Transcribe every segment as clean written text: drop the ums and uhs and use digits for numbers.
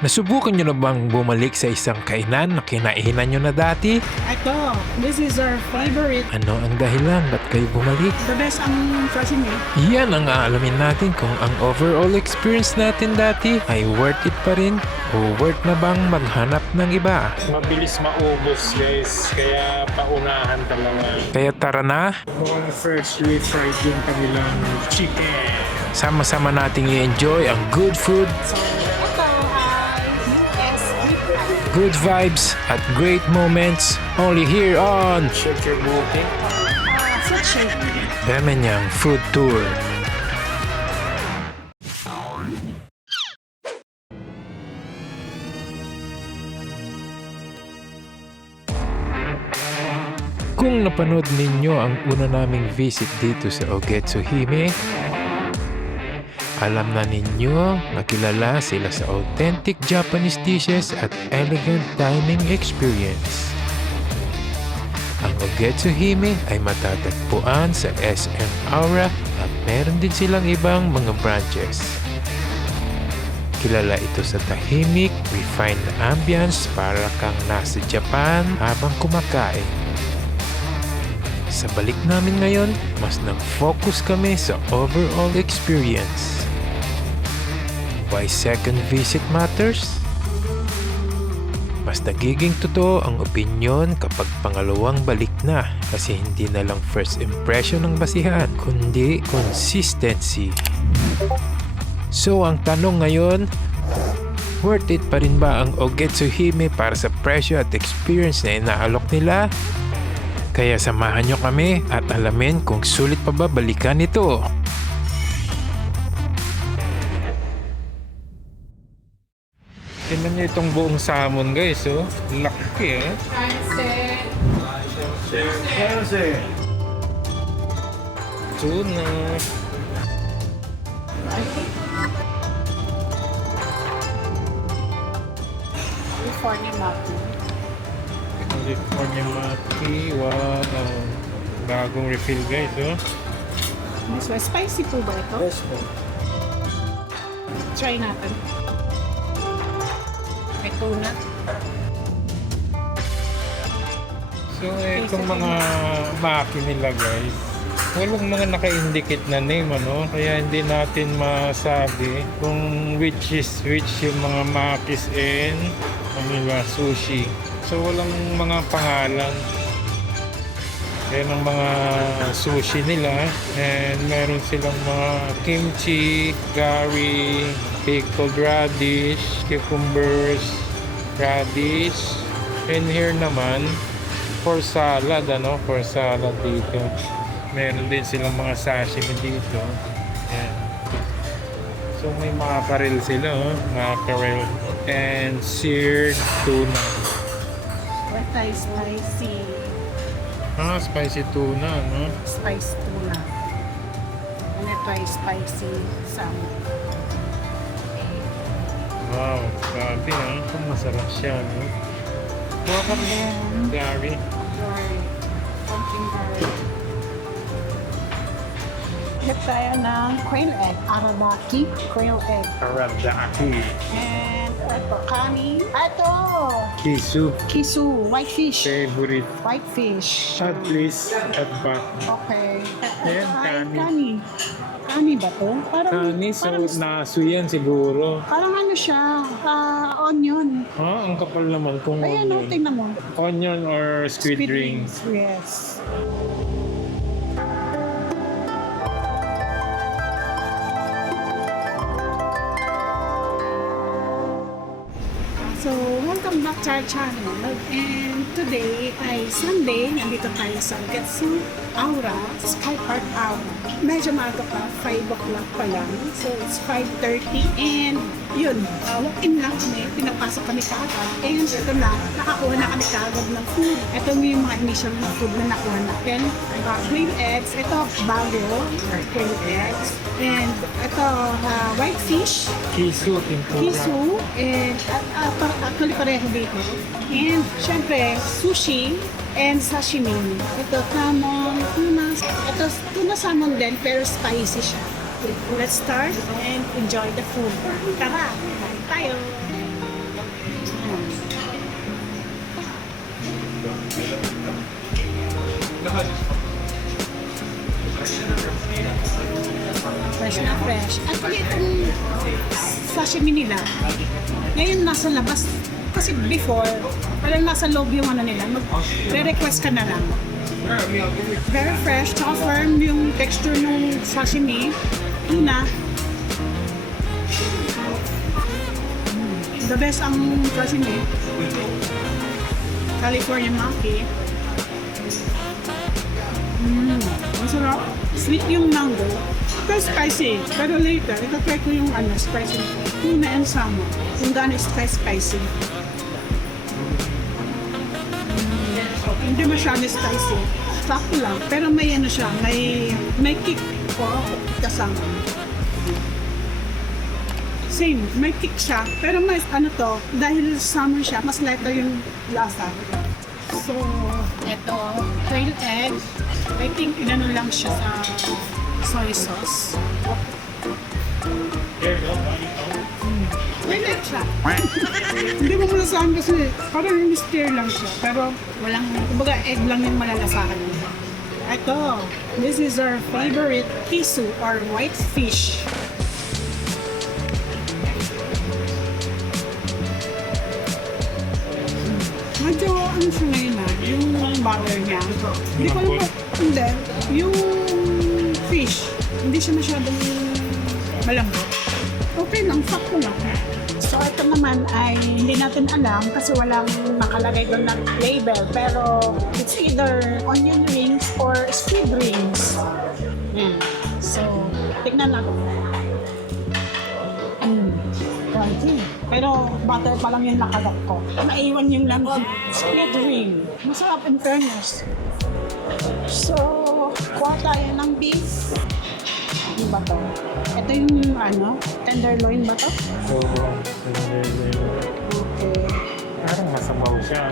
Nasubukan nyo na bang bumalik sa isang kainan na kinainan nyo na dati? Ito, this is our favorite. Ano ang dahilan? Ba't kayo bumalik? The best ang sashimi. Yan ang aalamin natin kung ang overall experience natin dati ay worth it pa rin o worth na bang maghanap ng iba. Mabilis maubos guys, kaya paunahan talaga. Kaya tara na, Mukhang freshly fried yung kanilang chicken. sama-sama nating i-enjoy ang good food, So, ito ay US beef patty. good vibes at great moments only here on Check your booking. Food shape. Bemenyang Food Tour. Kung napanood ninyo ang una naming visit dito sa Ogetsuhime, alam na ninyo na kilala sila sa authentic Japanese dishes at elegant dining experience. Ang Ogetsuhime ay matatagpuan sa SM Aura at meron din silang ibang mga branches. Kilala ito sa tahimik, refined na ambience para kang nasa Japan habang kumakain. Sa balik namin ngayon, mas nag-focus kami sa overall experience. Why second visit matters? Mas nagiging totoo ang opinyon kapag pangalawang balik na kasi hindi na lang first impression ang basihan, kundi consistency. So ang tanong ngayon, worth it pa rin ba ang Ogetsuhime para sa presyo at experience na inaalok nila? Kaya samahan nyo kami at alamin kung sulit pa ba balikan ito. Tingnan nyo itong buong salmon guys, oh. Laki, eh. Tuna. California maki. California Maki. Wow. Bagong refill guys, oh. This one, spicy po ba ito? Yes po. Try natin. May tuna. So, itong mga maki nila guys, walang mga naka-indicate na name, ano? Kaya hindi natin masabi kung which is which yung mga makis and nila sushi. So, walang mga pangalan. Yan ang mga sushi nila. And meron silang mga kimchi, gari, pickled radish, cucumbers, radish. And here naman, for salad, ano? For salad dito. Meron din silang mga sashimi dito. Yan. So may mackerel sila, oh. Mackerel and seared tuna. What is spicy? Spicy tuna, no? Spice tuna. And ito ay spicy salmon. Wow, grabe, ha? Kung masarap siya, no? And then, Gary. Gary. Pumpkin gary. Hit tayo ng quail egg. Arabaki quail egg. Arabdaki. And ito, kani. Ito! Kisu. Kisu, white fish. Favorite. White fish. At least, at back. Okay. Ayan, Ito ay kani. kani. Kani ba to? Kani, so parang, naso yan siguro. parang ano siya, onion. Ang kapal naman kung Ayan, no, onion. tingnan mo. Onion or squid rings. Yes. So, welcome back to our channel. And today ay Sunday. Nandito tayo sa Getsu Aura, Sky Park Aura. Medyo maaga pa, 5 o'clock pa lang. So, it's 5:30 and yun, walk-in lang kami, pinapasok kami kaagad. And ito na, nakakuha na kami kaagad ng food. Ito yung mga initial na food na nakuha natin. Quail eggs, ito bago, quail eggs. And ito, white fish, Kisu, tempura. kisu, and actually pareho dito. And syempre, sushi and sashimi. Ito, salmon, tuna. Ito, tuna salmon din, pero spicy siya. Let's start and enjoy the food. Tara, kain tayo! Fresh na fresh. Actually, itong sashimi nila, ngayon nasa labas. Kasi before, parang nasa loob yung ano nila. Mag-request ka na lang. Very fresh, tsaka firm yung texture ng sashimi. Tuna. The best ang sashimi. California Maki. Masarap. Sweet yung mango. Pero spicy. Pero later, itatry ko yung spicy. Tuna and salmon. Kung gaano spicy. Hindi masyado spicy. Sakto lang. Pero may siya. May kick po kasama. Same. May kick siya. Pero mas dahil summer siya, mas lighter yung lasa. So, eto, quail egg. I think inano lang siya sa soy sauce. Quail egg siya. Hindi mo malasahan kasi parang stir lang siya. Pero walang, kumbaga egg lang yung malalasahan. Ito, this is our favorite kisu or white fish. Medyo siya ngayon yung butter niya. Hindi ko alam hindi. Yung fish, hindi siya masyadong malambot. Okay lang, sakto lang. So ito naman ay hindi natin alam kasi walang nakalagay doon ng label. Pero it's either onion rings or squid rings. Yan. So, tignan natin. Crunchy. Pero butter pa lang yung nakagat ko. Naiwan yung lamang. Squid ring. Masarap in fairness. So, kuha tayo ng beef. Ano ba to? Ito yung tenderloin ba to? Oo. Okay. Parang masabaw siya,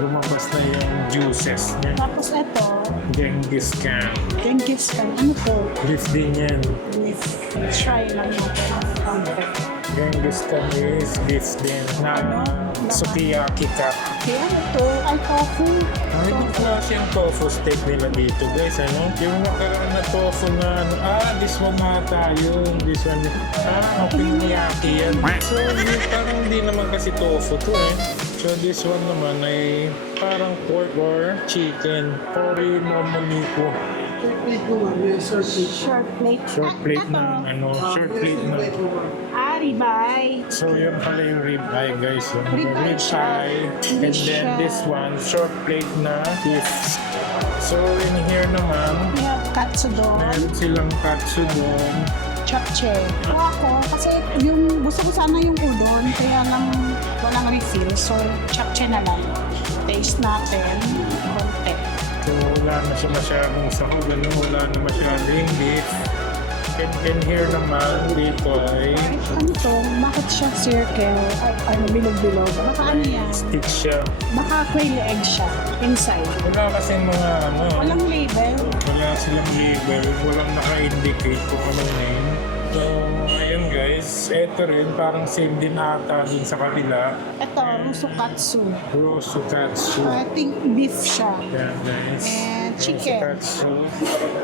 lumabas na yung juices niya. Tapos ito, Genghis Khan. Genghis Khan. Ano to? Beef din yan. Beef. Try lang natin. Genghis Khan is beef din na sukiyaki cup. Okay, ano to? Ay, tofu. May klase yung tofu steak nila dito, guys. Yung nakaraan na tofu na this one nata yun. This one, okonomiyaki yan. So, parang hindi naman kasi tofu to So, this one naman ay parang pork or chicken. Pori momoniko. Short plate. Short plate na, short plate na. Ribeye. So, yun pala yung ribeye, guys. Yung Ribeye siya. ribeye. And then this one, short plate na beef. So, in here naman, We have katsudon. meron silang katsudon. Japchae. Ito ako, kasi gusto ko sana yung udon, kaya lang walang refill. So, japchae na lang. Taste natin. Konti. So, wala na siya masyadong sahog. Wala na masyadong beef. And here naman, dito ay Ano to? Bakit siya circle? Ay, bilog-bilog. Baka ano yan? stick siya. Baka quail egg siya. Inside. Wala kasi mga Walang label. wala silang label, walang naka-indicate kung ano na yun. So, ayun guys, eto rin, parang same din ata dun sa kabila. Ito, rusukatsu. Rosukatsu. I think beef siya. Yan guys. And chicken. Rosukatsu.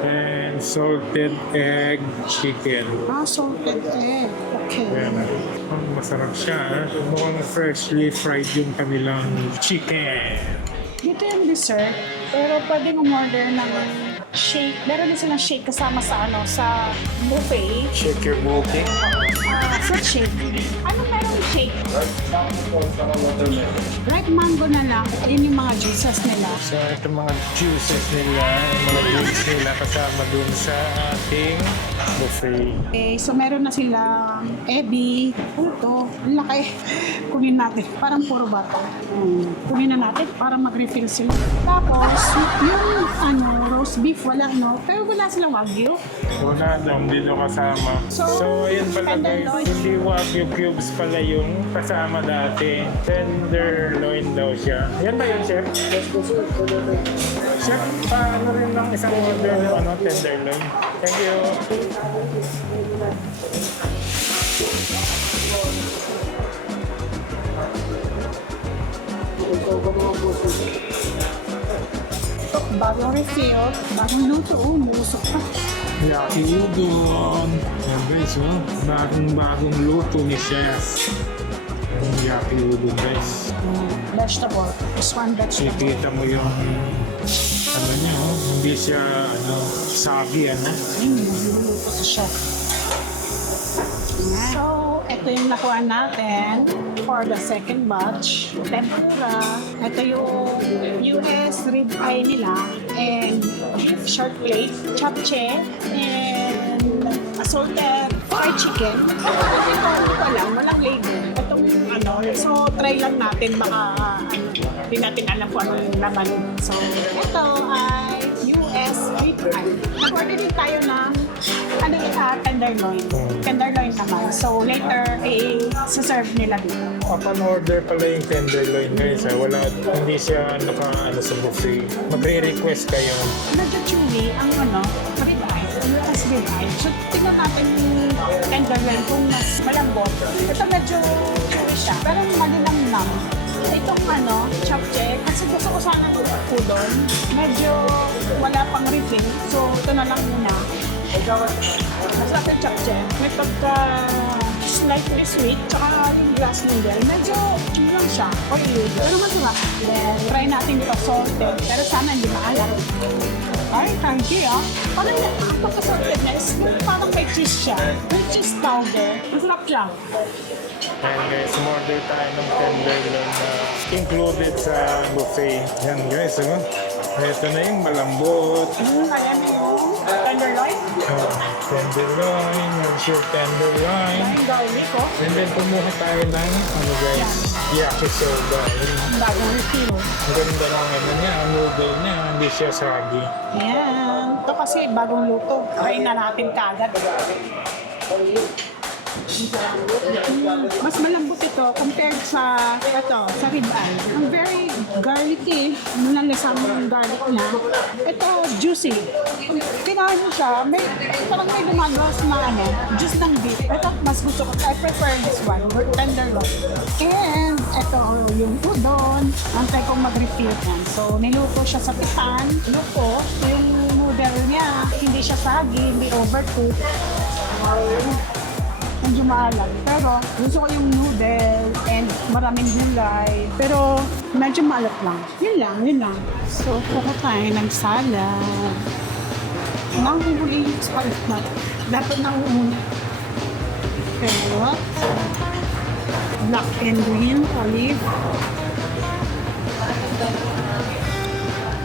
And salted egg chicken. Salted egg. Okay. Yan. Masarap siya. Mukhang freshly fried yung kanilang chicken. Dito yung dessert, pero pwedeng umorder ng shake. Meron din silang shake kasama sa buffet. Shake your booty. Fruit shake. Ano merong shake? Red mango na lang. Ayun yung mga juices nila. So, ito mga juices nila, mga drinks nila kasama dun sa ating buffet. Okay, so meron na silang ebi. Ano to? Ang laki. Kunin natin. Parang puro bata. Kunin na natin para mag-refill sila. Tapos, yung roast beef, wala pero wala silang wagyu. Wala daw, hindi daw kasama. So, ayun pala guys, tenderloin. hindi wagyu cubes pala yung kasama dati. Tenderloin daw siya. Yan ba yun, Chef? Chef, paano rin ng isang order ng tenderloin? Thank you. bagong refill, bagong luto, umusok pa. Yaki udon. Yan guys, oh. Bagong luto ni Chef. Yung yaki udon guys. Vegetable. This one vegetable. Nakikita mo yung ano niya, oh. Hindi siya sagi, ano. Niluluto sa chef. So, ito yung nakuha natin for the second batch. Tempura. Ito yung US rib eye nila and beef short plate, japchae, and assorted fried chicken. Ito pa lang, walang label. Itong so try lang natin baka hindi natin alam kung ano yung laman. So, ito ay US rib eye. Nag-order din tayo ng tenderloin. Tenderloin naman. So, later, i-serve nila dito. Upon order pala yung tenderloin guys, hindi siya sa buffet. Magre-request kayo. Medyo chewy ang rib eye. US rib eye. So, tingnan natin yung tenderloin kung mas malambot. Ito medyo chewy siya. Pero malinamnam. Itong japchae, kasi gusto ko sana udon. Medyo wala pang refill. So, ito na lang muna. Masarap yung japchae. May pagka slightly sweet, tsaka yung glass noodle. Medyo lang siya. Oily. Pero masarap. Then, try natin yung assorted. Pero sana hindi maalat. Ay, crunchy Parang ang pagka-saltedness, parang may cheese siya. May cheese powder. Masarap siya. Ayan guys, umorder tayo ng tenderloin na included sa buffet. Yan guys, ito na yung malambot. Ayan yung tenderloin. Tenderloin, yung sure tenderloin. Yung garlic And then kumuha tayo ng guys, yakisoba. Ang bagong refill. Ang ganda ng niya, ang noodle niya, hindi siya sagi. Ayan. Ito kasi bagong luto. Try na natin kagad. Mas malambot ito compared sa rib eye. Ang very garlicky, nalasang garlic niya. Ito, juicy. Kinain mo siya, parang may lumalabas na juice ng beef. Ito, mas gusto ko. I prefer this one, tenderloin. And ito, yung udon. Antay kong mag-refill yan. So, niluto siya sa pitan. Luto, yung noodle niya, hindi siya sagi, hindi overcooked. Medyo maalat. Pero gusto ko yung noodle and maraming gulay. Pero medyo maalat lang. Yun lang. So, kuha tayo ng salad. Nanguhuli yung salad na. Dapat nanguhuli. Pero, black and green, olive.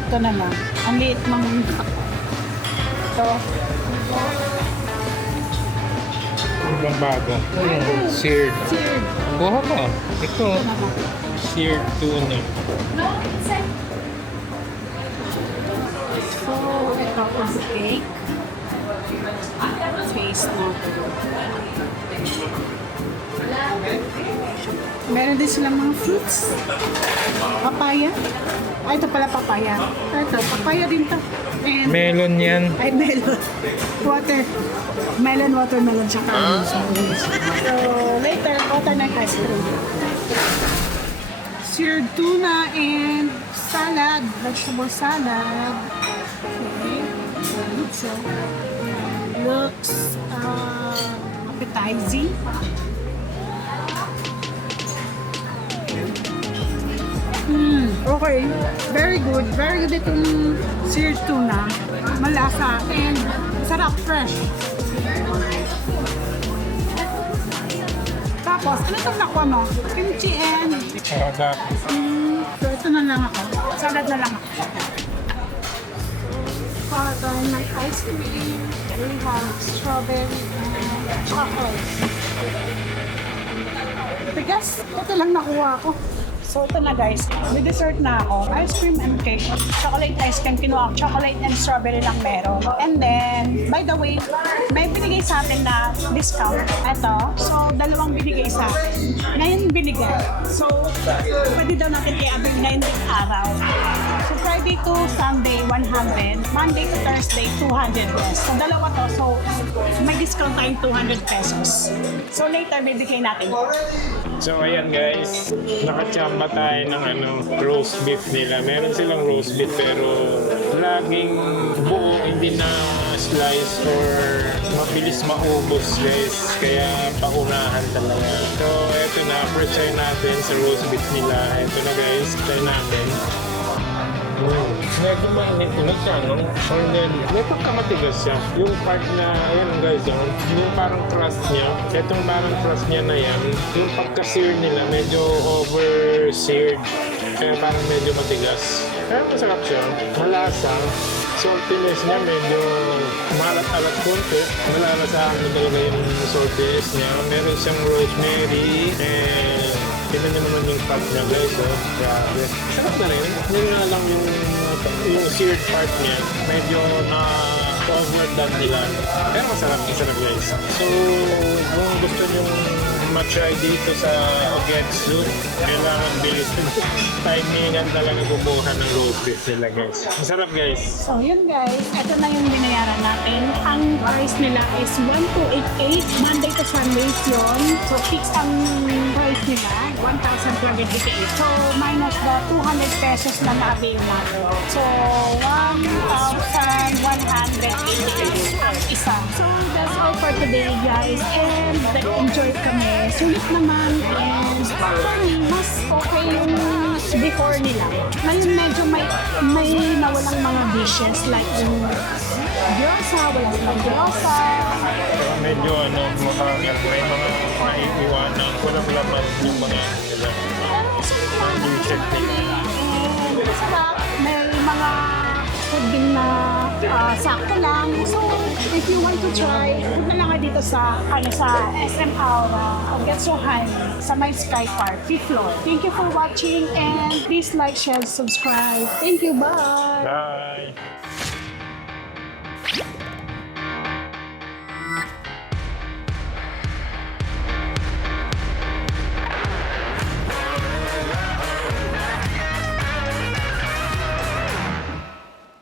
Ito na lang. Ang liit ng ito. Ibang bago. Seared. Seared. Kuha mo. Ito, seared tuna. So, ito is cake. Taste natin. Meron din silang mga fruits. Papaya. Ay, ito pala papaya. Ito, papaya din to. And, Melon yan. ay, melon. Melon, watermelon, tsaka so, later, water na ice cream. Seared tuna and salad, vegetable salad. Okay. So, looks appetizing. Okay. Very good. Very good itong seared tuna. Malasa and sarap, fresh. Tapos, ano itong nakuha mo? Kimchi and... so, ito na lang ako. Salad na lang ako. Ito may ice cream. We have strawberry and chocolate. Bigas, ito lang nakuha ko. So ito na guys, may dessert na ako. Ice cream and cake. Chocolate ice cream, kinuha. Chocolate and strawberry lang meron. And then, by the way, may binigay sa atin na discount. Ito. So, dalawang binigay sa atin. Ngayon binigay. So, pwede daw natin i-avail na yung araw. So, Friday to Sunday, 100. Monday to Thursday, 200 pesos. So, dalawa to. So, may discount tayong 200 pesos. So, later, bibigay natin. So ayan guys, nakachamba tayo ng roast beef nila. Meron silang roast beef pero laging buo, hindi na slice or mabilis maubos guys. Kaya paunahan talaga. So eto na, first try natin sa roast beef nila. Eto na guys, try natin. Medyo mainit siya, no? And then, may pagkamatigas siya. Yung part na, ayan guys, yung parang crust niya, etong parang crust niya na yan, yung pagka-sear nila, medyo over-seared. Kaya parang medyo matigas. Kaya masarap siya. Malasa. Saltiness niya, medyo malat-alat konti. Malalasahan mo talaga yung saltiness niya. Meron siyang rosemary and tignan niyo naman yung part niya guys, grabe. Sarap na rin. Yun nga lang yung seared part niya, medyo overdone nila. Pero masarap guys. So, kung gusto niyo ma-try dito sa Ogetsu, kailangan bilisan. Timingan talaga kumuha ng roast beef nila guys. Masarap guys. So yun guys, ito na yung binayaran natin. Ang price nila is 1,288, Monday to Sundays yun. So fix ang price nila, 1,288. So minus the 200 pesos na na-avail natin. So 1,188 ang isa. So that's all for today guys. And enjoy kami. Sulit naman. And for me, mas okay yung before nila. Ngayon medyo may nawalang mga dishes like yung gyoza, walang mga gyoza. Medyo makagat, may mga maiiwanan, walang laman yung mga nila. Yung chef nila. And sarap, may mga food din na sakto lang. So, if you want to try, punta lang kayo dito sa SM Aura, Ogetsu Highway, sa may Sky Park, 5th floor. Thank you for watching and please like, share, subscribe. Thank you, bye! Bye!